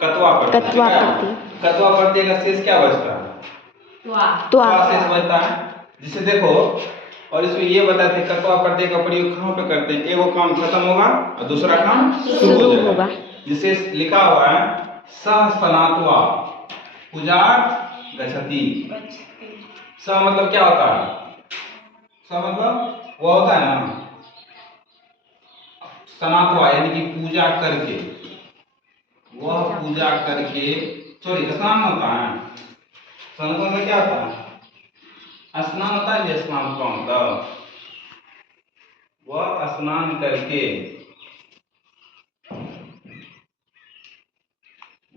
कत्वा प्रत्यय। कत्वा प्रत्यय। कत्वा प्रत्यय का शेष क्या बचता है? त्वा शेष बचता है। जिसे देखो और इसमें ये बताए थे कत्वा प्रत्यय का प्रयोग कहाँ पे करते हैं? एगो काम खत्म होगा और दूसरा काम शुरू होगा। जिसे लिखा हुआ है सहस्नात्वा पूजार्थ गच्छति। स मतलब क्या होता है? स मतलब वो होता है ना स्नात्वा यानी कि पूजा करके, वह पूजा करके, सॉरी स्नान होता है। स्नान में क्या होता है? स्नान होता है। ये स्नान कौन होता? वह स्नान करके,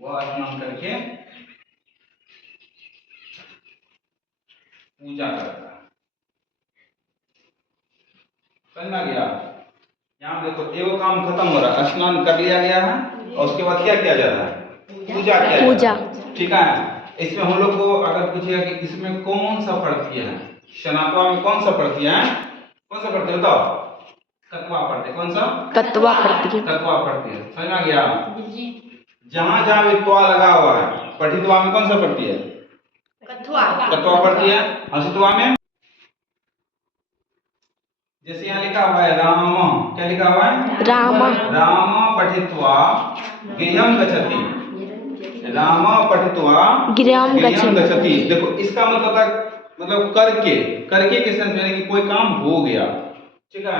वह स्नान करके पूजा करता है। समझ आ गया? यहाँ देखो एगो काम खत्म हो रहा है, स्नान कर लिया गया है और उसके बाद क्या किया जा रहा है? पूजा किया जा रहा है। ठीक है। इसमें हम लोग को अगर पूछेगा कि इसमें कौन सा प्रत्यय है, शनात्वा में कौन सा प्रत्यय है? कौन सा प्रत्यय बताओ? कत्वा प्रत्यय। कौन सा? कत्वा प्रत्यय। कत्वा प्रत्यय। समझ आ गया? जहां जहां भी त्वा लगा हुआ है, पठित्वा में कौन सा प्रत्यय है? कत्वा प्रत्यय। हसित्वा में जैसे यहाँ लिखा हुआ है राम, क्या लिखा हुआ है? राम। राम पठित्वा गृहं गच्छति। राम पठित्वा गृहं गच्छति। देखो इसका मतलब है मतलब करके, करके के सेंस में कि कोई काम हो गया। ठीक है।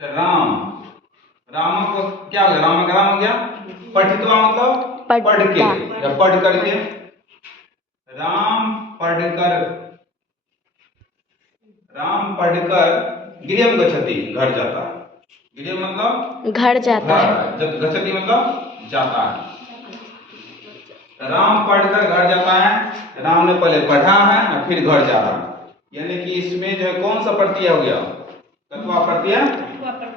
तो राम, राम को क्या हो गया? राम का राम हो गया। पठित्वा मतलब पढ़ के या पढ़ करके। राम पढ़कर, राम पढ़कर गृहं गच्छति घर जाता है। गृह मतलब घर जाता है। जब गच्छति मतलब जाता है। राम पढ़कर घर जाता है। राम ने पहले पढ़ा है और फिर घर जा रहा है। यानी कि इसमें जो है कौन सा प्रत्यय हो गया? कत्वा प्रत्यय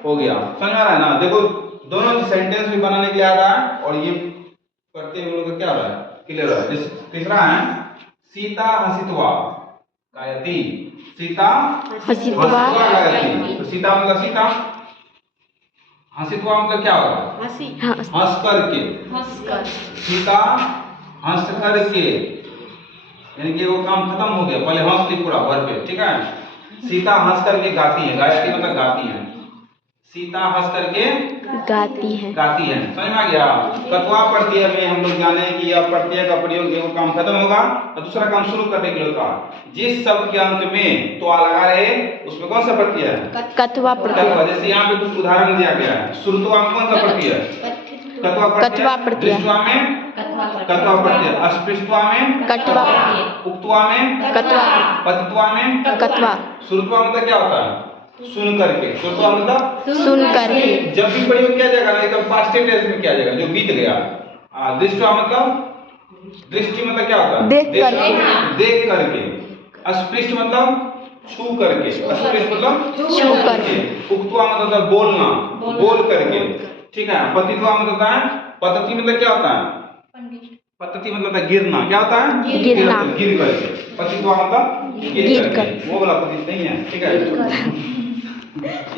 हो गया। समझ आ रहा है ना? देखो दोनों सेंटेंस भी बनाने के लिए आ रहा है और ये प्रत्यय हम लोग का क्या हो रहा है? क्लियर है। जैसे तीसरा है सीता हसित्वा गायति। सीता हसित्वा गायति। तो सीता मतलब सीता, हसित्वा मतलब क्या होगा? हंस करके। सीता हंस करके, यानी कि वो काम खत्म हो गया, पहले हंस ली पूरा भर पे। ठीक है। सीता हंस करके गाती है। गायत्री मतलब गाती है। सीता हंस करके गाती है। गाती है। समझ में आ गया? कत्वा प्रत्यय में हम लोग जाने कि यह प्रत्यय का प्रयोग एगो काम खत्म होगा और दूसरा काम शुरू करने के लिए होता है। जिस शब्द के अंत में तो लगा रहे उसमें कौन सा प्रत्यय है? कत्वा प्रत्यय। जैसे यहाँ पे कुछ उदाहरण दिया गया है। श्रुत्वा में कौन सा प्रत्यय है? कत्वा प्रत्यय। दृष्ट्वा में कत्वा प्रत्यय। अस्पृष्ट्वा में कत्वा। उक्त्वा में कत्वा। पतित्वा में कत्वा। श्रुत्वा मतलब क्या होता है? सुन करके। श्रुत्वा मतलब सुन करके। जब भी प्रयोग किया जाएगा ना एकदम पास्ट टेंस में किया जाएगा, जो बीत गया। दृष्ट्वा मतलब, दृष्टि मतलब क्या होता है? देख करके। देख करके। अस्पृष्ट मतलब छू करके। अस्पृष्ट मतलब छू करके। उक्त्वा मतलब बोलना, बोल करके। ठीक है। पतित्वा मतलब होता है, पतति मतलब क्या होता है? पतति मतलब होता है गिरना। क्या होता है? गिरना। गिर करके। पतित्वा मतलब गिर करके। वो वाला पतित नहीं है। ठीक है।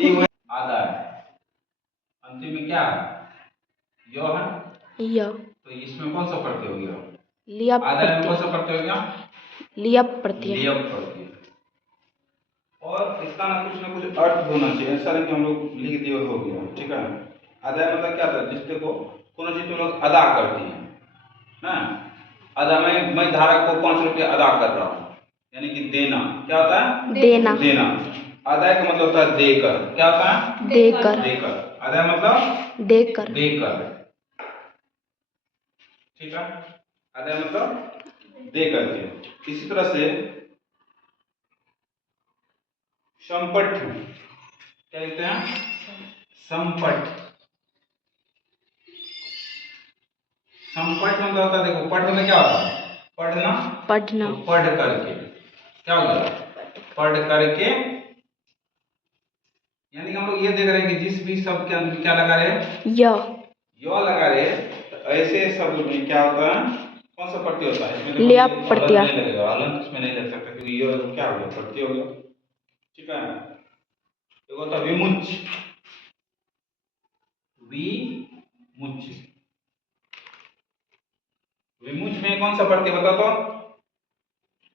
ये वो आधा है। अंतिम में क्या है? यो है। य। तो इसमें कौन सा प्रत्यय हो गया? लियप आधा में कौन प्रत्यय। सा प्रत्यय हो गया? लियप प्रत्यय। लियप प्रत्यय। और इसका ना कुछ अर्थ होना चाहिए। ऐसा नहीं कि हम लोग लिख दिए हो गया। ठीक है। आधा मतलब क्या था? जिससे को कोनो चीज तुम लोग अदा करती है ना। अदा में मैं धारक को 5 रुपये अदा कर रहा हूँ, यानी कि देना। क्या होता है? देना। देना। आदाय का मतलब होता है देकर। क्या होता है? देकर। देकर। आदाय मतलब देकर। देकर। ठीक है। आदाय मतलब देकर के। इसी तरह से संपट, क्या कहते हैं? संपट। संपट मतलब होता है, देखो पट मतलब क्या होता है? पढ़ना। पढ़ना। तो पढ़ करके क्या हो गया? पढ़ करके। यानी कि हम लोग ये देख रहे हैं कि जिस भी शब्द के अंत में क्या लगा रहे हैं? य लगा रहे हैं। तो ऐसे शब्द में क्या होता है? कौन सा प्रत्यय होता है? इसमें लियप प्रत्यय। नहीं लगेगा, हलंत इसमें नहीं लग सकता क्योंकि ये क्या हो गया? प्रत्यय हो गया। ठीक है। देखो होता विमुच, विमुच। विमुच में कौन सा प्रत्यय बताओ तो?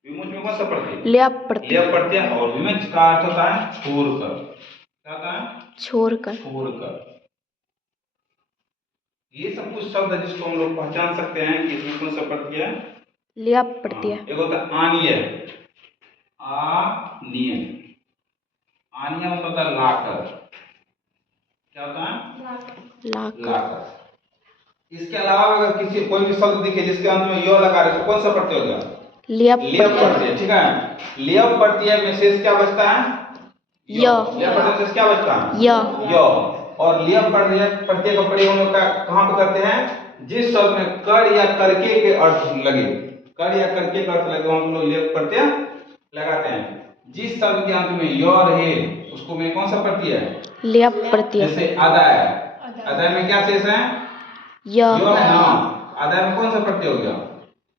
विमुच में कौन सा प्रत्यय? ल्यप प्रत्यय। ल्यप प्रत्यय। और विमुच का अर्थ होता है छोड़कर। क्या होता है? छोड़कर। छोड़कर। ये सब कुछ शब्द है जिसको हम लोग पहचान सकते हैं कि इसमें कौन सा प्रत्यय है? ल्यप प्रत्यय। एक होता है आनीय। आनीय। आनीय होता है लाकर। क्या होता है? लाकर। लाकर। इसके अलावा अगर किसी कोई भी शब्द दिखे जिसके अंत में य लगा रहे तो कौन सा प्रत्यय हो गया? ल्यप ल्यप प्रत्यय। प्रत्यय। ठीक है। ल्यप प्रत्यय में शेष क्या बचता है? य। ल्यप प्रत्यय से क्या बचता है? य। य। और ल्यप प्रत्यय का प्रयोग हम लोग कहां पे करते हैं? जिस शब्द में कर या करके के अर्थ लगे, कर या करके का अर्थ लगे हम लोग ल्यप प्रत्यय लगाते हैं। जिस शब्द के अंत में य रहे उसको में कौन सा प्रत्यय है? ल्यप प्रत्यय। जैसे अदाय। अदाय में क्या शेष है? य। यो है ना। अदाय में कौन सा प्रत्यय हो गया?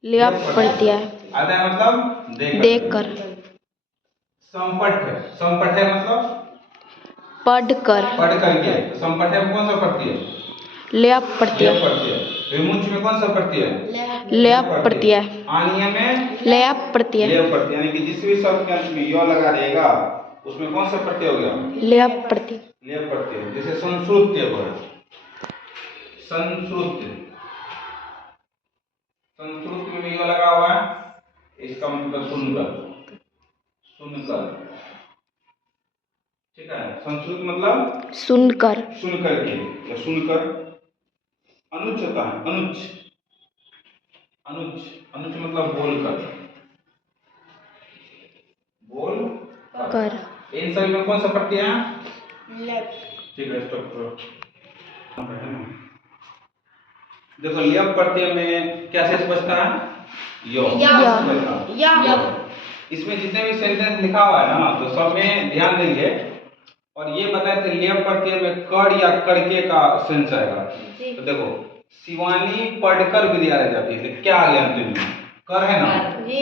ल्यप प्रत्यय। अदाय मतलब देकर। संपट। संपट है मतलब पढ़कर। पढ़ करके। संपट है में कौन सा प्रत्यय? ल्यप प्रत्यय। ल्यप प्रत्यय। विमुच में कौन सा प्रत्यय? ल्यप प्रत्यय। आनीय में ल्यप प्रत्यय। ल्यप प्रत्यय। यानी कि जिस भी शब्द के अंत में य लगा रहेगा उसमें कौन सा प्रत्यय हो गया? ल्यप प्रत्यय। ल्यप प्रत्यय। जैसे संश्रुत्य है। संश्रुत्य। संस्कृत में य लगा हुआ है, इसका मतलब सुनकर। सुनकर। ठीक है। संस्कृत मतलब सुनकर। सुनकर के या सुनकर। अनुच होता है। अनुच। अनुच। अनुच मतलब बोलकर। बोल कर। इन सभी में कौन सा प्रत्यय है? ठीक है। स्टॉप करो। देखो ल्यप प्रत्यय में क्या शेष बचता है? यो। या। इसमें जितने भी सेंटेंस लिखा हुआ है ना तो सब में ध्यान देंगे और ये बताए थे ल्यप प्रत्यय में कर या करके का सेंस आएगा। तो देखो शिवानी पढ़कर विद्यालय जाती है, क्या आ गया अंतिम में? कर है ना।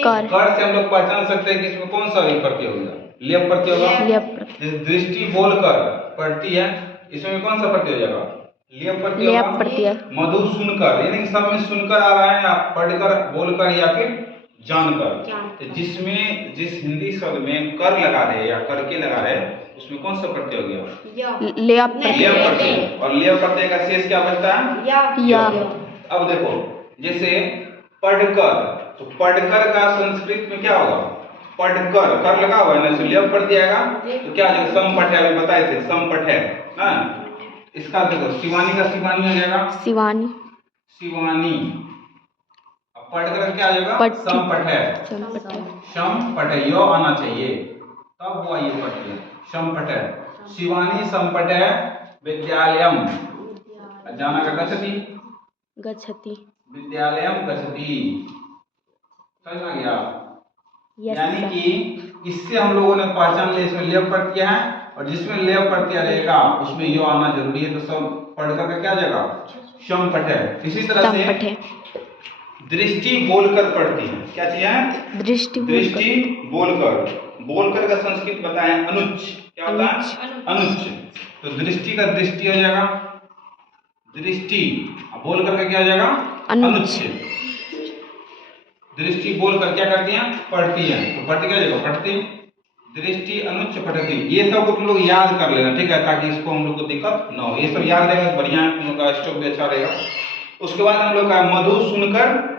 कर। कर से हम लोग पहचान सकते हैं कि इसमें कौन सा प्रत्यय होगा? ल्यप प्रत्यय होगा। ल्यप प्रत्यय। जैसे दृष्टि बोलकर पढ़ती है, इसमें कौन सा प्रत्यय हो जाएगा? ल्यप प्रत्यय। ल्यप प्रत्यय। मधु सुनकर, यानी सब में सुनकर आ रहा है या पढ़कर बोलकर या फिर जानकर। तो जिसमें जिस हिंदी शब्द में कर लगा रहे या करके लगा रहे उसमें कौन सा प्रत्यय हो गया? ल्यप ल्यप प्रत्यय। प्रत्यय। और ल्यप प्रत्यय का शेष क्या बचता है? या। अब देखो जैसे पढ़कर, तो पढ़कर का संस्कृत में क्या होगा? पढ़कर। कर लगा हुआ है ना, तो ल्यप प्रत्यय आएगा तो क्या आ जाएगा? संपट है। अभी बताए थे संपट है ना। इसका देखो शिवानी का शिवानी आ जाएगा। शिवानी। शिवानी। अब पढ़कर क्या आ जाएगा? पट्टी। संपट है। संपट है। संपट है। यो आना चाहिए तब हुआ ये प्रत्यय। संपट है। शिवानी संपट है विद्यालयम। जाना का गच्छति। गच्छति। विद्यालयम गच्छति। समझ में आ गया? यस यानी सर। कि इससे हम लोगों ने पहचान लिया इसमें ल्यप प्रत्यय है और जिसमें ल्यप प्रत्यय रहेगा उसमें यो आना जरूरी है। तो सब पढ़कर का क्या आ जाएगा? संपट है। इसी तरह से संपट है। दृष्टि बोलकर पढ़ती है। क्या चीज है? दृष्टि दृष्टि बोलकर। बोलकर का संस्कृत बताएं अनुच। क्या होता है? अनुच। तो दृष्टि का दृष्टि हो जाएगा दृष्टि, बोलकर का क्या हो जाएगा? अनुच। दृष्टि बोलकर क्या करती हैं? पढ़ती हैं। तो पढ़ती क्या जगह? पढ़ती। दृष्टि अनुच्च पढ़ती। ये सब को तुम लोग याद कर लेना, ठीक है, ताकि इसको हम लोग को दिक्कत ना हो। ये सब याद रहेगा तो बढ़िया है, तुम लोग का स्टॉक भी अच्छा रहेगा। उसके बाद हम लोग का मधु सुनकर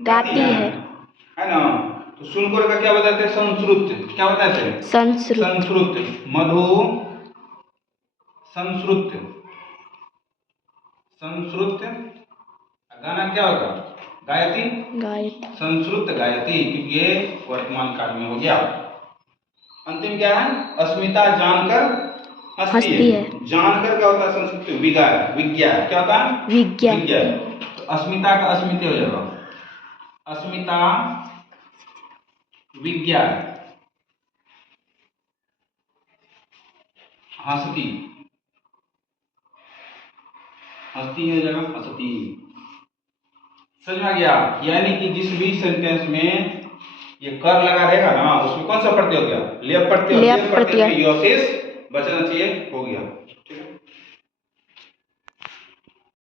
गाती है ना। तो सुनकर का क्या बताते हैं? संस्कृत। क्या बताते हैं? संस्कृत। संस्कृत। मधु संस्कृत। संस्कृत। गाना क्या होगा? गायती। गायती। संस्कृत गायती, क्योंकि ये वर्तमान काल में हो गया। अंतिम क्या है? अस्मिता जानकर हंसती है। जानकर क्या होता है? संस्कृत विज्ञान। विज्ञान क्या होता है? विज्ञान। विज्ञान। तो अस्मिता का अस्मिता हो जाएगा अस्मिता विज्ञान। हंसती। हंसती हो जाएगा हंसती। समझ में आ गया? यानी कि जिस भी सेंटेंस में ये कर लगा रहेगा ना उसमें कौन सा प्रत्यय हो गया? ल्यप प्रत्यय। ल्यप प्रत्यय। यो शेष बचना चाहिए, हो गया। ठीक है।